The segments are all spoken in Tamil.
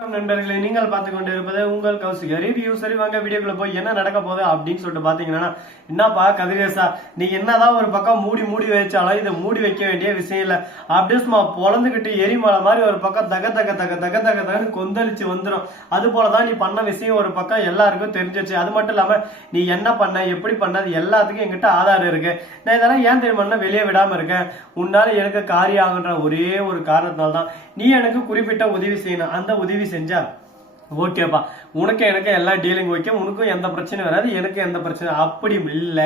நண்பர்களை நீங்கள் பார்த்து கொண்டு இருப்பது உங்கள் கௌசிக ரிவ்யூ. சரி வாங்க வீடியோக்குள்ள போய் என்ன நடக்க போகுது அப்படின்னு சொல்லிட்டு பாத்தீங்கன்னா, என்னப்பா கதிரேசா, நீ என்னதான் ஒரு பக்கம் மூடி மூடி வச்சாலும் இதை மூடி வைக்க வேண்டிய விஷயம் இல்ல. அப்படியே சும்மா பொழந்துகிட்டு எரிமலை மாதிரி ஒரு பக்கம் தக தக தக தக தக தகன்னு கொந்தளிச்சு வந்துடும். அது போலதான் நீ பண்ண விஷயம் ஒரு பக்கம் எல்லாருக்கும் தெரிஞ்சிச்சு. அது மட்டும் இல்லாம நீ என்ன பண்ண எப்படி பண்ணது எல்லாத்துக்கும் என்கிட்ட ஆதாரம் இருக்கு. நான் இதெல்லாம் ஏன் தெரியுமா வெளியே விடாம இருக்கேன், உன்னால எனக்கு காரியம் ஆகுன்ற ஒரே ஒரு காரணத்தினால்தான். நீ எனக்கு குறிப்பிட்ட உதவி செய்யணும். அந்த உதவி செஞ்சா ஓகேப்பா, உனக்கு எனக்கு எல்லாம் டீலிங் ஓகே, உனக்கும் எந்த பிரச்சனையும் வராது, எனக்கு எந்த பிரச்சனை அப்படி இல்ல,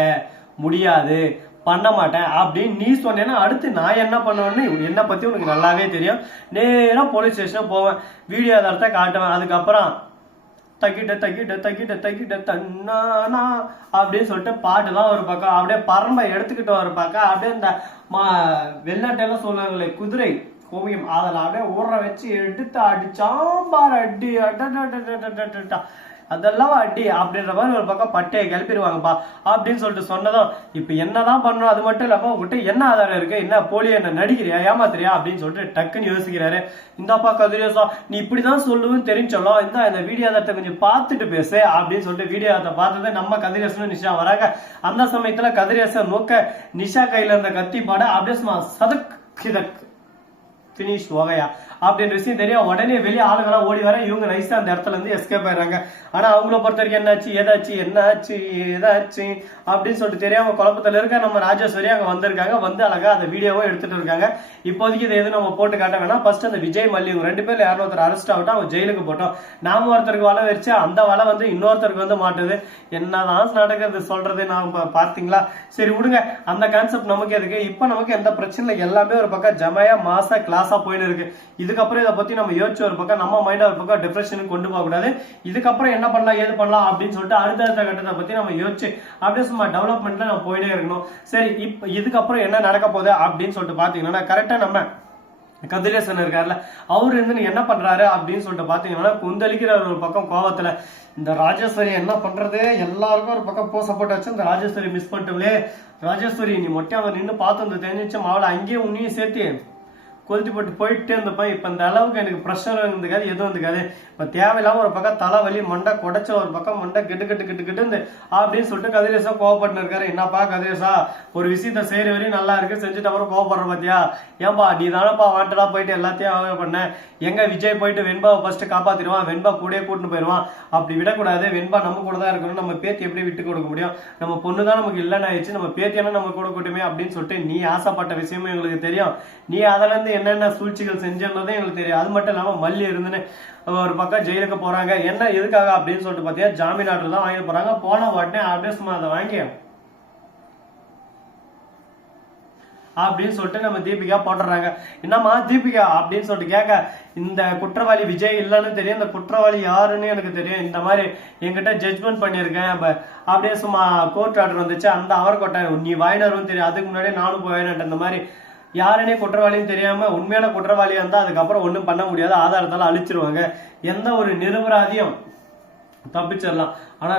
முடியாது, பண்ண மாட்டேன் அப்படின்னு நீ சொன்னேன்னா அடுத்து நான் என்ன பண்ணுவேன்னு என்னை பத்தி உனக்கு நல்லாவே தெரியும். நேரம் போலீஸ் ஸ்டேஷன் போவேன், வீடியோ ஆதாரத்தை காட்டுவேன். அதுக்கப்புறம் தக்கிட்ட தக்கிட்ட தக்கிட்ட தக்கிட்ட தன்னானா அப்படின்னு சொல்லிட்டு பாட்டுலாம் ஒரு பக்கம், அப்படியே பரம்பை எடுத்துக்கிட்டு ஒரு பக்கம், அப்படியே இந்த வெளிநாட்டெல்லாம் சொல்லுவாங்களே குதிரை கோவியம் அதில் அப்படியே ஊற வச்சு எடுத்து அடி சாம்பார் அடி அதெல்லாம் அடி அப்படின்ற மாதிரி ஒரு பக்கம் பட்டையை கிளப்பிடுவாங்கப்பா அப்படின்னு சொல்லிட்டு சொன்னதும், இப்ப என்னதான் பண்ணணும், அது மட்டும் இல்லாம உங்ககிட்ட என்ன ஆதாரம் இருக்கு, என்ன போலியோ என்ன நடிக்கிறியா ஏமாத்துறியா அப்படின்னு சொல்லிட்டு டக்குன்னு யோசிக்கிறாரு. இந்தாப்பா கதிரேசா, நீ இப்படிதான் சொல்லுவேன்னு தெரிஞ்சோம், இந்த வீடியோ ஆதாரத்தை கொஞ்சம் பார்த்துட்டு பேசு அப்படின்னு சொல்லிட்டு வீடியோ ஆதாரத்தை பார்த்தது நம்ம கதிரேசனும் நிஷா வராங்க. அந்த சமயத்துல கதிரேசன் நோக்க நிஷா கையில இருந்த கத்தி பாட அப்படியே சும்மா சதக் கிதக் பினிஷ் வகையா அப்படின்ற விஷயம் தெரியும். உடனே வெளியே ஆளுங்களாம் ஓடி வர, இவங்க நைஸா அந்த இடத்துல இருந்து எஸ்கேப் ஆயிடுறாங்க. ஆனா அவங்கள பொறுத்த வரைக்கும் என்னாச்சு ஏதாச்சு என்னாச்சு ஏதாச்சு அப்படின்னு சொல்லிட்டு தெரியாம குழப்பத்துல இருக்க நம்ம ராஜேஸ்வரி அங்க வந்திருக்காங்க. வந்து அழகா அந்த வீடியோவும் எடுத்துட்டு இருக்காங்க. இப்போதைக்கு இதை எதுவும் நம்ம போட்டு காட்ட வேணாம். ஃபர்ஸ்ட் அந்த விஜய் மல்லி இவங்க ரெண்டு பேர்ல யாரும் ஒருத்தர் அரெஸ்ட் ஆகிட்டா அவங்க ஜெயிலுக்கு போட்டோம். நாம ஒருத்தருக்கு வலை வச்சு அந்த வலை வந்து இன்னொருத்தருக்கு வந்து மாட்டுது. என்னதான் நடக்கிறது சொல்றது நான் பாத்தீங்களா. சரி விடுங்க, அந்த கான்செப்ட் நமக்கு எதுக்கு. இப்ப நமக்கு எந்த பிரச்சனை எல்லாமே ஒரு பக்கம் ஜமையா மாசா கிளாஸா போயின்னு இருக்கு. இதுக்கப்புறம் இதை பத்தி நம்ம யோசிச்சு ஒரு பக்கம் நம்ம மைண்ட் ஒரு பக்கம் டிப்ரெஷனுக்கு கொண்டு போக கூடாது. இதுக்கப்புறம் என்ன பண்ணலாம் ஏது பண்ணலாம் அப்படின்னு சொல்லிட்டு அடுத்தடுத்த கட்டத்தை பத்தி நம்ம யோசிச்சு அப்படியே சும்மா டெவலப்மெண்ட்ல நம்ம போயிட்டே இருக்கணும். சரி, இப்ப இதுக்கப்புறம் என்ன நடக்க போகுது அப்படின்னு சொல்லிட்டு பாத்தீங்கன்னா, கரெக்டா நம்ம கதிரேசன் இருக்காருல்ல, அவரு இருந்து என்ன பண்றாரு அப்படின்னு சொல்லிட்டு பாத்தீங்கன்னா, குந்தளிக்கிற ஒரு பக்கம் கோவத்துல இந்த ராஜேஸ்வரி என்ன பண்றது, எல்லாருக்கும் ஒரு பக்கம் போ சப்போர்ட் வச்சு இந்த ராஜேஸ்வரி மிஸ் பண்ணிட்டோம்லே. ராஜேஸ்வரி நீ மொட்டையா அவன் நின்று பார்த்து வந்து தெரிஞ்சிச்சு அவளை அங்கேயே உன்னையும் சேர்த்து கொளுத்தி போட்டு போயிட்டே இருந்தப்ப இப்ப இந்த அளவுக்கு எனக்கு ப்ரெஷர் இருந்துக்காது, எதுவும் இருந்துக்காது. இப்ப தேவையில்லாம ஒரு பக்கம் தலைவலி மண்டை குடைச்ச ஒரு பக்கம் மண்டை கெட்டு கெட்டு கெட்டு கெட்டு இருந்து அப்படின்னு சொல்லிட்டு கதிரேசா கோவப்பட்டு இருக்காரு. என்னப்பா கதிரேசா, ஒரு விஷயத்த செய்யற வரையும் நல்லா இருக்கு, செஞ்சுட்டு அப்புறம் கோவப்படுற பாத்தியா, ஏன்பா நீ தானப்பா வாண்டடா போயிட்டு எல்லாத்தையும் பண்ண. எங்க விஜய் போயிட்டு வெண்பாவை ஃபர்ஸ்ட் காப்பாத்திடுவான், வெண்பா கூட கூட்டிட்டு போயிடுவான். அப்படி விடக்கூடாது, வெண்பா நம்ம கூட தான் இருக்கணும், நம்ம பேத்தி எப்படி விட்டு கொடுக்க முடியும், நம்ம பொண்ணு தான் நமக்கு இல்லைன்னு ஆயிடுச்சு, நம்ம பேத்தியான நம்ம கூட கூட்டுமே அப்படின்னு சொல்லிட்டு நீ ஆசைப்பட்ட விஷயமும் எங்களுக்கு தெரியும். நீ அதுல இருந்து என்னென்ன சூழ்ச்சிகள் செஞ்சதும் எங்களுக்கு தெரியும். அது மட்டும் இல்லாம மல்லி இருந்துன்னு ஒரு பக்கம் ஜெயிலுக்கு போறாங்க. என்ன எதுக்காக அப்படின்னு சொல்லிட்டு பாத்தீங்கன்னா, ஜாமீன் ஆர்டர் தான் வாங்கி போறாங்க. போன உடனே அப்படியே சும்மா அதை வாங்கி அப்படின்னு சொல்லிட்டு நம்ம தீபிகா போட்டுறாங்க. என்னம்மா தீபிகா அப்படின்னு சொல்லிட்டு கேட்க, இந்த குற்றவாளி விஜய் இல்லைன்னு தெரியும், இந்த குற்றவாளி யாருன்னு எனக்கு தெரியும், இந்த மாதிரி என்கிட்ட ஜட்ஜ்மெண்ட் பண்ணியிருக்கேன், அப்படியே சும்மா கோர்ட் ஆர்டர் வந்துச்சு, அந்த அவர் கொட்டை நீ வாயினரும் தெரியும், அதுக்கு முன்னாடி நானும் போயினேன். இந்த மாதிரி யாருன்னே குற்றவாளின்னு தெரியாம உண்மையான குற்றவாளியா இருந்தா அதுக்கப்புறம் ஒண்ணும் பண்ண முடியாது, ஆதாரத்தால அழிச்சிருவாங்க. எந்த ஒரு நிரபராதியும் தப்பிச்சிடலாம். ஆனா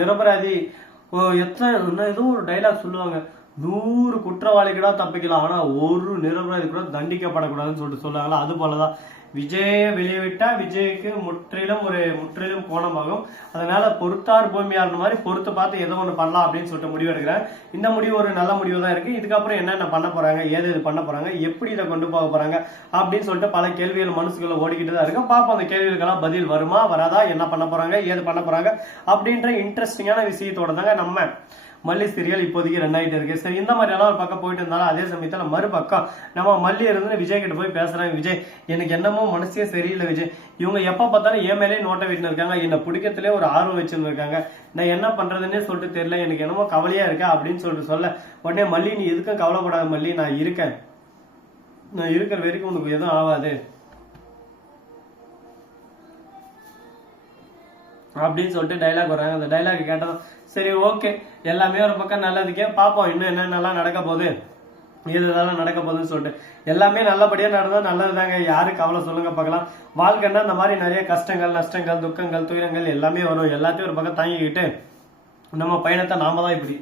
நிரபராதி எத்தனை ஏதோ ஒரு டைலாக் சொல்லுவாங்க, 100 குற்றவாளிகளா தப்பிக்கலாம், ஆனா ஒரு நிரபராதி கூட தண்டிக்கப்படக்கூடாதுன்னு சொல்லிட்டு சொல்லுவாங்களா. அது போலதான் விஜய வெளியிட்டா விஜய்க்கு முற்றிலும் கோணமாகும். அதனால பொறுத்தார் பூமியார் மாதிரி பொறுத்து பார்த்து ஏதோ ஒண்ணு பண்ணலாம் அப்படின்னு சொல்லிட்டு முடிவு எடுக்கிறேன். இந்த முடிவு ஒரு நல்ல முடிவு தான் இருக்கு. இதுக்கப்புறம் என்னென்ன பண்ண போறாங்க, ஏது பண்ண போறாங்க, எப்படி இதை கொண்டு போக போறாங்க அப்படின்னு சொல்லிட்டு பல கேள்விகள் மனசுக்குள்ள ஓடிக்கிட்டு தான் இருக்கு. பாப்போம் அந்த கேள்விகளுக்கெல்லாம் பதில் வருமா வராதா, என்ன பண்ண போறாங்க ஏது பண்ண போறாங்க அப்படின்ற இன்ட்ரெஸ்டிங்கான விஷயத்தோட தாங்க நம்ம மல்லி சீரியல் இப்போதைக்கு ரன் ஆகிட்டு இருக்கு. சரி, இந்த மாதிரி எல்லாம் ஒரு பக்கம் போயிட்டு இருந்தாலும் அதே சமயத்துல மறுபக்கம் நம்ம மல்லி இருந்து விஜய் கிட்ட போய் பேசுறாங்க. விஜய், எனக்கு என்னமோ மனசே சரியில்லை விஜய், இவங்க எப்ப பார்த்தாலும் என் மேலே நோட்டை வீட்டுல இருக்காங்க, என்ன பிடிக்கிறதுலே ஒரு ஆர்வம் வச்சுன்னு இருக்காங்க, நான் என்ன பண்றதுன்னே சொல்லிட்டு தெரியல, எனக்கு என்னமோ கவலையா இருக்கா அப்படின்னு சொல்லிட்டு சொல்ல உடனே மல்லி, நீ எதுக்கும் கவலைப்படாத மல்லி, நான் இருக்கிற வரைக்கும் உனக்கு எதுவும் ஆகாது அப்படின்னு சொல்லிட்டு டைலாக் வர்றாங்க. அந்த டைலாக் கேட்டதும் சரி ஓகே, எல்லாமே ஒரு பக்கம் நல்லதுக்கே, பார்ப்போம் இன்னும் என்னென்னலாம் நடக்க போகுது இதெல்லாம் நடக்க போகுதுன்னு சொல்லிட்டு எல்லாமே நல்லபடியா நடந்தா நல்லதுதாங்க. யாரு கவலை சொல்லுங்க பார்க்கலாம். வாழ்க்கைன்னா இந்த மாதிரி நிறைய கஷ்டங்கள் நஷ்டங்கள் துக்கங்கள் துயரங்கள் எல்லாமே வரும். எல்லாத்தையும் ஒரு பக்கம் தாங்கிக்கிட்டு நம்ம பயணத்தை நாம தான் இப்படி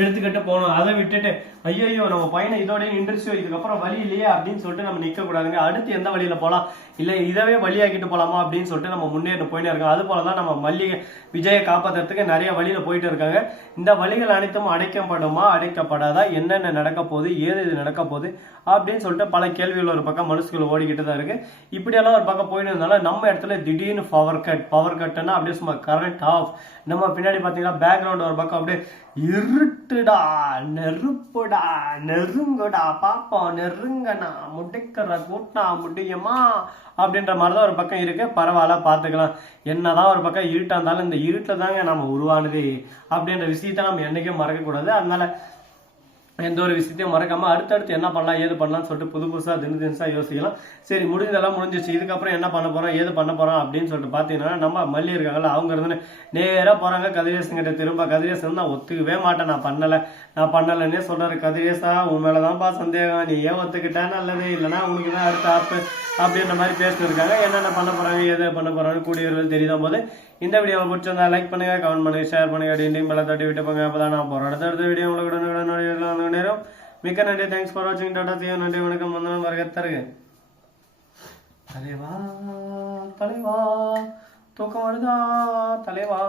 எடுத்துக்கிட்டு போகணும். அதை விட்டுட்டு ஐயோ நம்ம பையனை இதோட இன்ட்ரெஸ்ட் இதுக்கப்புறம் வழி இல்லையே அப்படின்னு சொல்லிட்டு நம்ம நிக்க கூடாதுங்க. அடுத்து எந்த வழியில போலாம், இல்ல இதவே வழியாக்கிட்டு போலாமா அப்படின்னு சொல்லிட்டு நம்ம முன்னேற போயிட்டே இருக்கோம். அது போலதான் நம்ம மல்லிகை விஜயை காப்பாத்துறதுக்கு நிறைய வழியில போயிட்டு இருக்காங்க. இந்த வழிகள் அனைத்தும் அடைக்கப்படுமா அடைக்கப்படாதா, என்னென்ன நடக்க போகுது, ஏது இது நடக்க போகுது அப்படின்னு சொல்லிட்டு பல கேள்விகள் ஒரு பக்கம் மனசுக்குள்ள ஓடிக்கிட்டு தான் இருக்கு. இப்படியெல்லாம் ஒரு பக்கம் போயிட்டு இருந்தாலும் நம்ம இடத்துல திடீர்னு பவர் கட்னா அப்படியே சும்மா கரண்ட் ஆஃப். நம்ம பின்னாடி பாத்தீங்கன்னா பேக்ரவுண்ட் ஒரு பக்கம் அப்படியே இருட்டுடா, நெருப்புடா, நெருங்குடா, பாப்போம் நெருங்கனா முடிக்கிற கூட்டா முடியுமா அப்படின்ற மாதிரிதான் ஒரு பக்கம் இருக்கு. பரவாயில்ல பாத்துக்கலாம். என்னதான் ஒரு பக்கம் இருட்டா இருந்தாலும் இந்த இருட்டுல தாங்க நம்ம உருவானது அப்படின்ற விஷயத்த நம்ம என்னைக்கும் மறக்க கூடாது. அதனால எந்த ஒரு விஷயத்தையும் மறக்காம அடுத்தடுத்து என்ன பண்ணலாம் ஏது பண்ணலாம்னு சொல்லிட்டு புதுசா தினசா யோசிக்கலாம். சரி முடிஞ்சதெல்லாம் முடிஞ்சிச்சு, இதுக்கப்புறம் என்ன பண்ண போறோம் ஏது பண்ண போறோம் அப்படின்னு சொல்லிட்டு பாத்தீங்கன்னா நம்ம மல்லி இருக்காங்கல்ல, அவங்க இருந்து நேரா போறாங்க கதிரேசன் கிட்ட. திரும்ப கதிரேசன் நான் ஒத்துக்கவே மாட்டேன், நான் பண்ணலன்னே சொல்றாரு. கதிரேசா உன் மேலதான்ப்பா சந்தேகம், நீ ஏன் ஒத்துக்கிட்டா நல்லது, இல்லைன்னா உனக்கு தான் அடுத்த ஆப்பு அப்படின்ற மாதிரி பேசிட்டு இருக்காங்க. என்னென்ன பண்ண போறாங்க எதை பண்ண போறாங்கன்னு கூடியவர்கள் தெரியுதான் போது. இந்த வீடியோ பிடிச்சிருந்தா லைக் பண்ணுங்க, கமெண்ட் பண்ணுங்க, ஷேர் பண்ணுங்க, டிண்டிங் பெல்லை தட்டி விட்டு போங்க. அப்பதான் நான் போறோம் அடுத்த வீடியோ உங்களுக்கு நேரம். மிக்க நன்றி, தேங்க்ஸ் ஃபார் வாட்சிங், டாடா see you, நன்றி வணக்கம், வந்தனம் வருக தருக. தலைவா தலைவா தூக்கம் வருதா தலைவா.